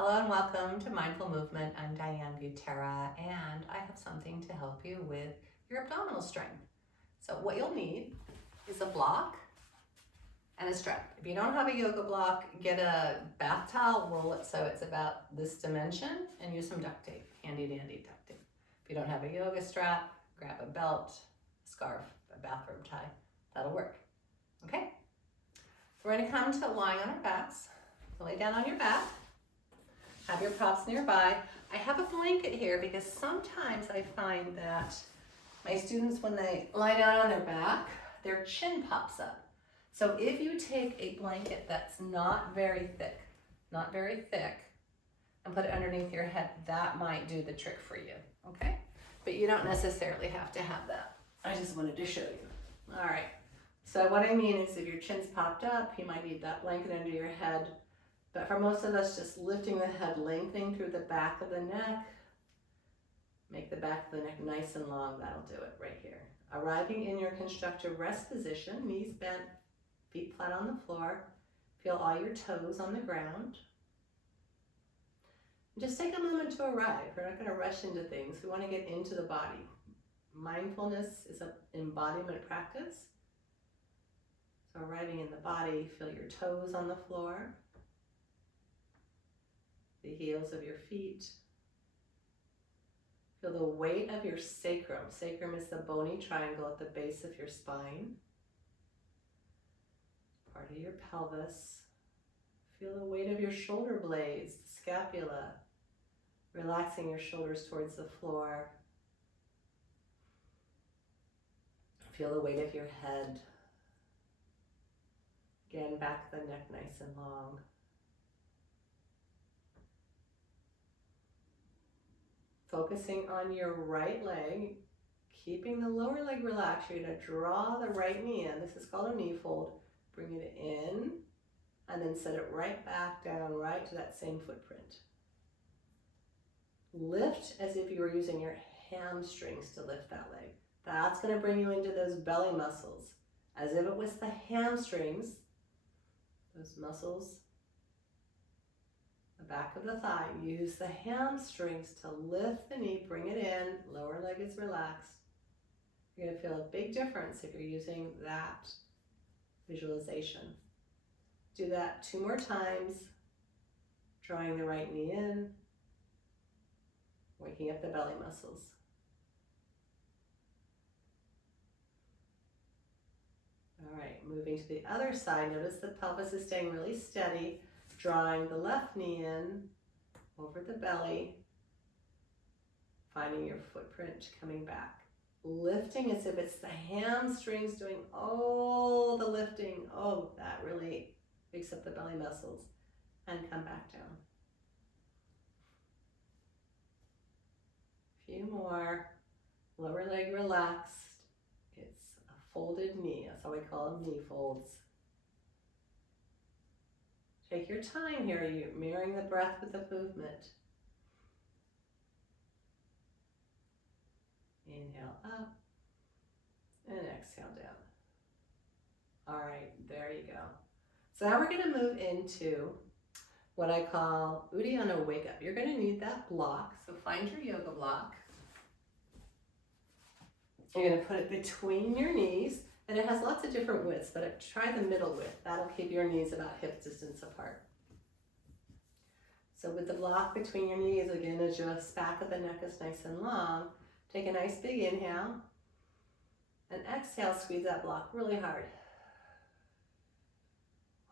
Hello and welcome to Mindful Movement. I'm Diane Butera and I have something to help you with your abdominal strength. So what you'll need is a block and a strap. If you don't have a yoga block, get a bath towel, roll it so it's about this dimension, and use some duct tape, handy dandy duct tape. If you don't have a yoga strap, grab a belt, a scarf, a bathrobe tie. That'll work. Okay? We're going to come to lying on our backs. Lay down on your back. Have your props nearby. I have a blanket here because sometimes I find that my students, when they lie down on their back, their chin pops up. So if you take a blanket that's not very thick, and put it underneath your head, that might do the trick for you, okay? But you don't necessarily have to have that. I just wanted to show you. All right, so what I mean is if your chin's popped up, you might need that blanket under your head. But for most of us, just lifting the head, lengthening through the back of the neck. Make the back of the neck nice and long, that'll do it right here. Arriving in your constructive rest position, knees bent, feet flat on the floor. Feel all your toes on the ground. And just take a moment to arrive. We're not going to rush into things. We want to get into the body. Mindfulness is an embodiment practice. So arriving in the body, feel your toes on the floor. The heels of your feet. Feel the weight of your sacrum. Sacrum is the bony triangle at the base of your spine. Part of your pelvis. Feel the weight of your shoulder blades, the scapula. Relaxing your shoulders towards the floor. Feel the weight of your head. Again, back of the neck nice and long. Focusing on your right leg, keeping the lower leg relaxed. You're going to draw the right knee in. This is called a knee fold. Bring it in and then set it right back down, right to that same footprint. Lift as if you were using your hamstrings to lift that leg. That's going to bring you into those belly muscles. As if it was the hamstrings, those muscles, the back of the thigh. Use the hamstrings to lift the knee, bring it in, lower leg is relaxed. You're going to feel a big difference if you're using that visualization. Do that 2 more times, drawing the right knee in, waking up the belly muscles. All right, moving to the other side, notice the pelvis is staying really steady. Drawing the left knee in, over the belly, finding your footprint coming back. Lifting as if it's the hamstrings doing all the lifting. Oh, that really wakes up the belly muscles. And come back down. A few more. Lower leg relaxed. It's a folded knee. That's how we call them, knee folds. Take your time here, you're mirroring the breath with the movement. Inhale up and exhale down. All right, there you go. So now we're going to move into what I call Uddiyana Wake Up. You're going to need that block, so find your yoga block. You're going to put it between your knees. And it has lots of different widths, but try the middle width. That'll keep your knees about hip distance apart. So with the block between your knees, again, as your back of the neck is nice and long, take a nice big inhale. And exhale, squeeze that block really hard.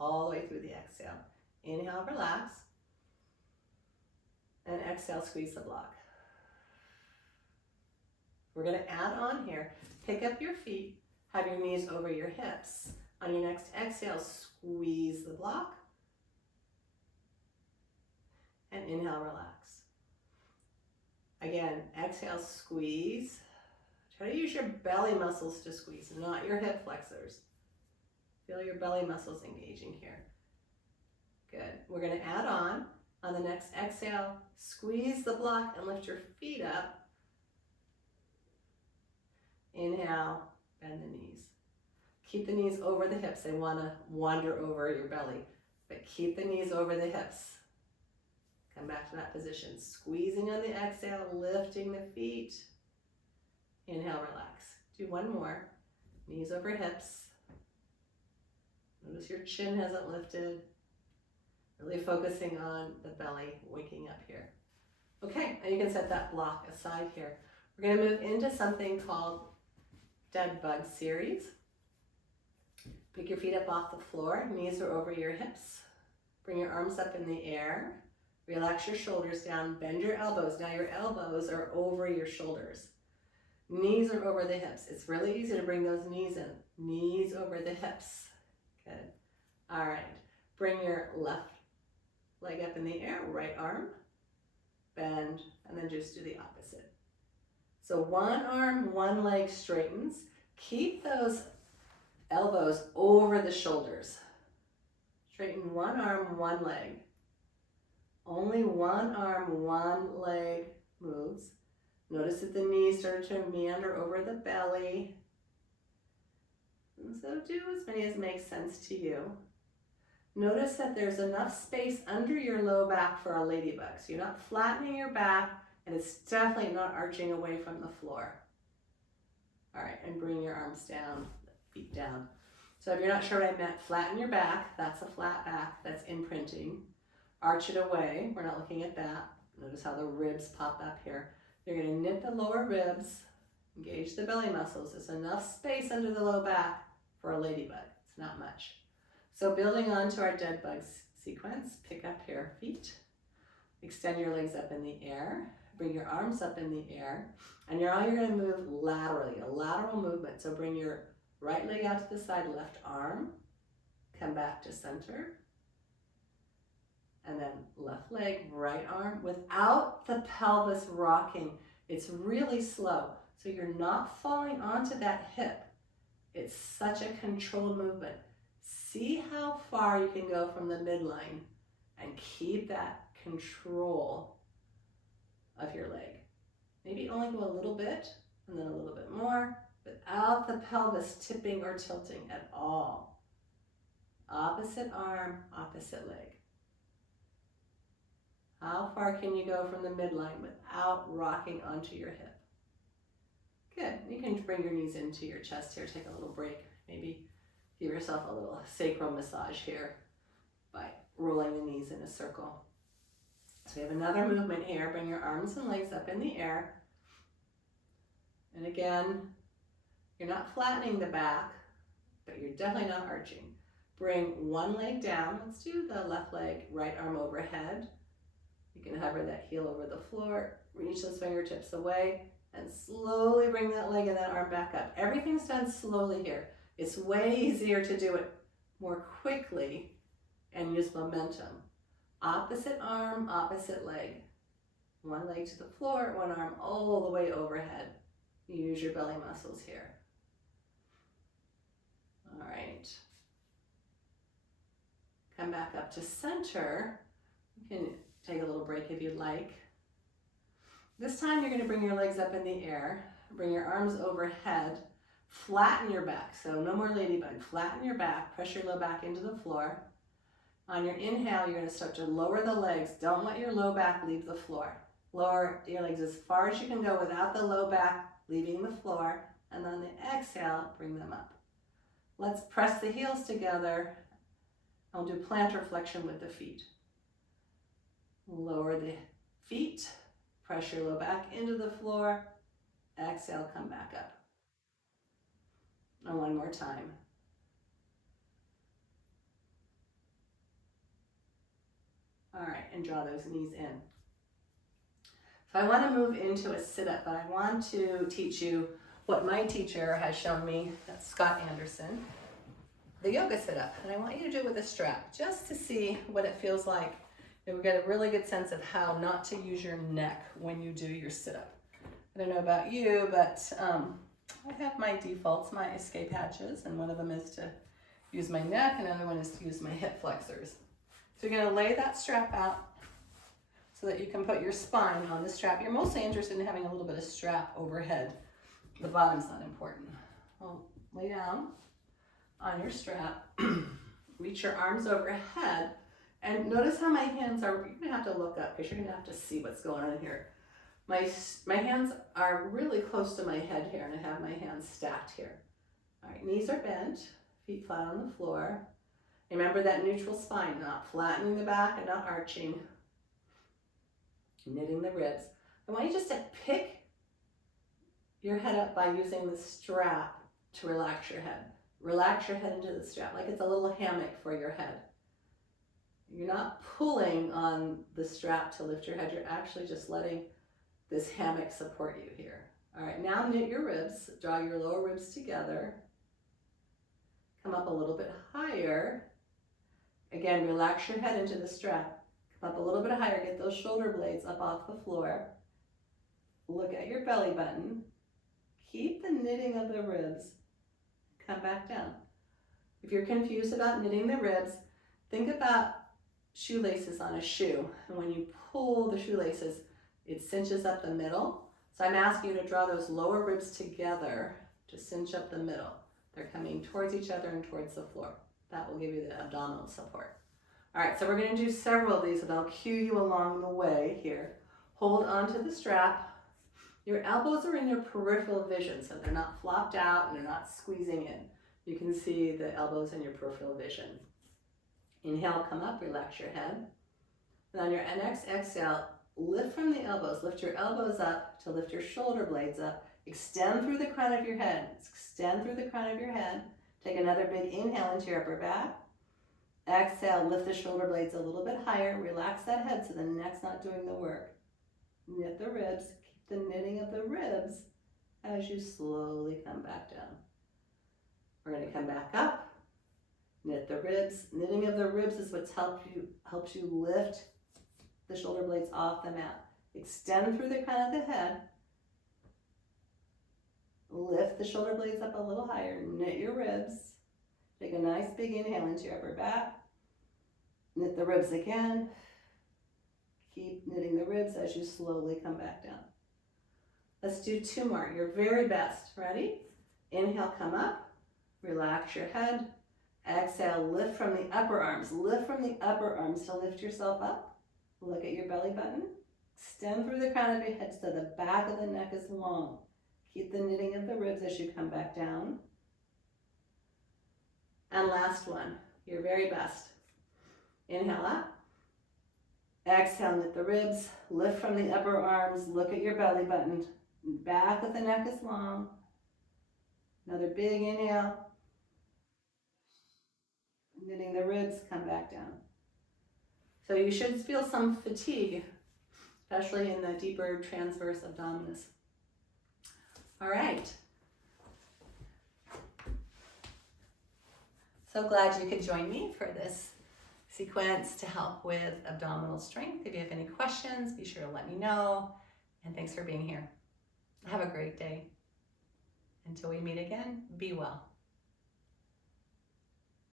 All the way through the exhale. Inhale, relax. And exhale, squeeze the block. We're going to add on here. Pick up your feet. Have your knees over your hips. On your next exhale, squeeze the block. And inhale, relax. Again, exhale, squeeze. Try to use your belly muscles to squeeze, not your hip flexors. Feel your belly muscles engaging here. Good. We're going to add on the next exhale, squeeze the block and lift your feet up. Inhale. Bend the knees. Keep the knees over the hips. They want to wander over your belly, but keep the knees over the hips. back to that position. Squeezing on the exhale, lifting the feet. Inhale, relax. Do one more. Knees over hips. Notice your chin hasn't lifted. Really focusing on the belly, waking up here. Okay, and you can set that block aside here. We're going to move into something called Dead Bug Series. Pick your feet up off the floor, knees are over your hips. Bring your arms up in the air. Relax your shoulders down, bend your elbows. Now your elbows are over your shoulders. Knees are over the hips. It's really easy to bring those knees in. Knees over the hips. Good. All right. Bring your left leg up in the air, right arm, bend, and then just do the opposite. So one arm, one leg straightens. Keep those elbows over the shoulders. Straighten one arm, one leg. Only one arm, one leg moves. Notice that the knees start to meander over the belly. And so do as many as makes sense to you. Notice that there's enough space under your low back for a ladybug. So you're not flattening your back, and it's definitely not arching away from the floor. All right, and bring your arms down, feet down. So if you're not sure what I meant, flatten your back. That's a flat back. That's imprinting. Arch it away. We're not looking at that. Notice how the ribs pop up here. You're going to knit the lower ribs, engage the belly muscles. There's enough space under the low back for a ladybug. It's not much. So building on to our dead bugs sequence, pick up your feet, extend your legs up in the air, bring your arms up in the air, and you're going to move laterally, a lateral movement. So bring your right leg out to the side, left arm, come back to center, and then left leg, right arm, without the pelvis rocking. It's really slow, so you're not falling onto that hip. It's such a controlled movement. See how far you can go from the midline and keep that control of your leg. Maybe only go a little bit and then a little bit more without the pelvis tipping or tilting at all. Opposite arm, opposite leg. How far can you go from the midline without rocking onto your hip? Good. You can bring your knees into your chest here. Take a little break. Maybe give yourself a little sacral massage here by rolling the knees in a circle. So we have another movement here. Bring your arms and legs up in the air. And again, you're not flattening the back, but you're definitely not arching. Bring one leg down. Let's do the left leg, right arm overhead. You can hover that heel over the floor, reach those fingertips away, and slowly bring that leg and that arm back up. Everything's done slowly here. It's way easier to do it more quickly and use momentum. Opposite arm, opposite leg. One leg to the floor, one arm all the way overhead. You use your belly muscles here. All right. Come back up to center. You can take a little break if you'd like. This time you're going to bring your legs up in the air, bring your arms overhead, flatten your back. So no more ladybug. Flatten your back, press your low back into the floor. On your inhale, you're going to start to lower the legs. Don't let your low back leave the floor. Lower your legs as far as you can go without the low back leaving the floor. And then on the exhale, bring them up. Let's press the heels together. I'll do plantar flexion with the feet. Lower the feet, press your low back into the floor, exhale, come back up. And one more time. All right, and draw those knees in. So I want to move into a sit-up, but I want to teach you what my teacher has shown me, that's Scott Anderson, the yoga sit-up. And I want you to do it with a strap, just to see what it feels like. And we get a really good sense of how not to use your neck when you do your sit-up. I don't know about you, but I have my defaults, my escape hatches, and one of them is to use my neck, and another one is to use my hip flexors. So you're going to lay that strap out so that you can put your spine on the strap. You're mostly interested in having a little bit of strap overhead. The bottom's not important. Well, lay down on your strap. Reach your arms overhead. And notice how my hands are, you're gonna have to look up because you're gonna have to see what's going on here. My hands are really close to my head here, and I have my hands stacked here. All right, knees are bent, feet flat on the floor. Remember that neutral spine, not flattening the back and not arching. Knitting the ribs. I want you just to pick your head up by using the strap to relax your head. Relax your head into the strap like it's a little hammock for your head. You're not pulling on the strap to lift your head. You're actually just letting this hammock support you here. All right, now knit your ribs. Draw your lower ribs together. Come up a little bit higher. Again, relax your head into the strap. Come up a little bit higher. Get those shoulder blades up off the floor. Look at your belly button. Keep the knitting of the ribs. Come back down. If you're confused about knitting the ribs, think about shoelaces on a shoe. And when you pull the shoelaces, it cinches up the middle. So I'm asking you to draw those lower ribs together to cinch up the middle. They're coming towards each other and towards the floor. That will give you the abdominal support. All right, so we're going to do several of these and I'll cue you along the way here. Hold onto the strap. Your elbows are in your peripheral vision, so they're not flopped out and they're not squeezing in. You can see the elbows in your peripheral vision. Inhale, come up, relax your head. And on your next exhale, lift from the elbows. Lift your elbows up to lift your shoulder blades up. Extend through the crown of your head. Extend through the crown of your head. Take another big inhale into your upper back. Exhale, lift the shoulder blades a little bit higher. Relax that head so the neck's not doing the work. Knit the ribs. Keep the knitting of the ribs as you slowly come back down. We're going to come back up. Knit the ribs. Knitting of the ribs is what helps you lift the shoulder blades off the mat. Extend through the crown of the head. Lift the shoulder blades up a little higher. Knit your ribs. Take a nice big inhale into your upper back. Knit the ribs again. Keep knitting the ribs as you slowly come back down. Let's do two more. Your very best. Ready? Inhale, come up. Relax your head. Exhale, lift from the upper arms. Lift from the upper arms to lift yourself up. Look at your belly button. Extend through the crown of your head so the back of the neck is long. Keep the knitting of the ribs as you come back down. And last one, your very best. Inhale up. Exhale, knit the ribs. Lift from the upper arms. Look at your belly button. Back of the neck is long. Another big inhale. Knitting the ribs, come back down. So you should feel some fatigue, especially in the deeper transverse abdominis. All right. So glad you could join me for this sequence to help with abdominal strength. If you have any questions, be sure to let me know. And thanks for being here. Have a great day. Until we meet again, be well.